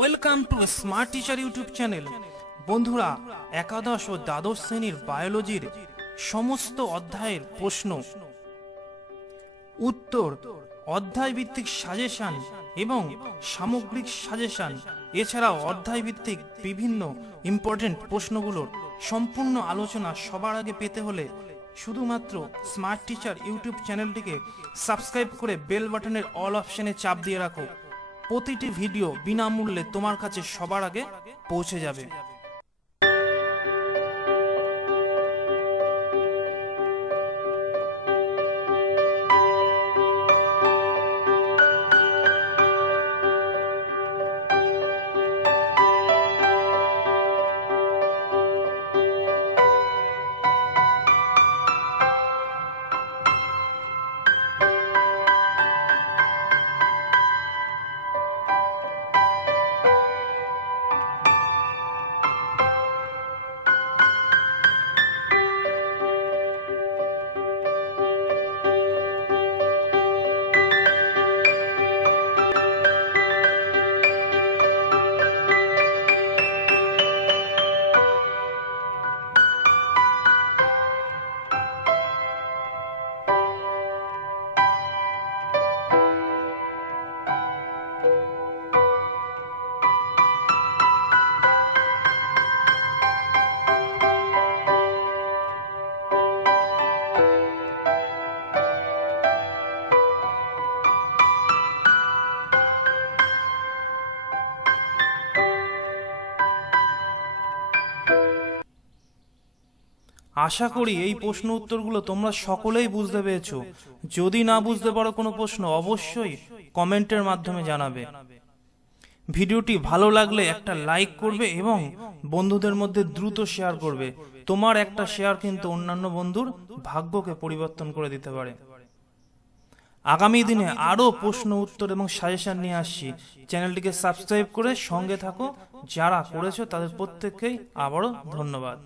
Welcome to smart teacher YouTube channel. বন্ধুরা, একাদশ ও দ্বাদশ শ্রেণীর বায়োলজির সমস্ত অধ্যায়ের প্রশ্ন উত্তর, অধ্যায় ভিত্তিক সাজেশন এবং সামগ্রিক সাজেশন, এছাড়াও অধ্যায় ভিত্তিক বিভিন্ন ইম্পর্টেন্ট প্রশ্নগুলোর সম্পূর্ণ আলোচনা সবার আগে পেতে হলে শুধুমাত্র স্মার্ট টিচার ইউটিউব চ্যানেলটিকে সাবস্ক্রাইব করে বেল বাটনের অল অপশনে চাপ দিয়ে রাখো। প্রতিটি ভিডিও বিনামূল্যে তোমার কাছে সবার আগে পৌঁছে যাবে। আশা করি এই প্রশ্ন উত্তরগুলো তোমরা সকলেই বুঝতে পেরেছো। যদি না বুঝতে পারো কোনো প্রশ্ন, অবশ্যই কমেন্টের মাধ্যমে জানাবে। ভিডিওটি ভালো লাগলে একটা লাইক করবে এবং বন্ধুদের মধ্যে দ্রুত শেয়ার করবে। তোমার একটা শেয়ার কিন্তু অন্যান্য বন্ধুর ভাগ্যকে পরিবর্তন করে দিতে পারে। আগামী দিনে আরো প্রশ্ন উত্তর এবং সাজেশন নিয়ে আসছি। চ্যানেলটিকে সাবস্ক্রাইব করে সঙ্গে থাকো। যারা করেছো তাদের প্রত্যেককেই আবারও ধন্যবাদ।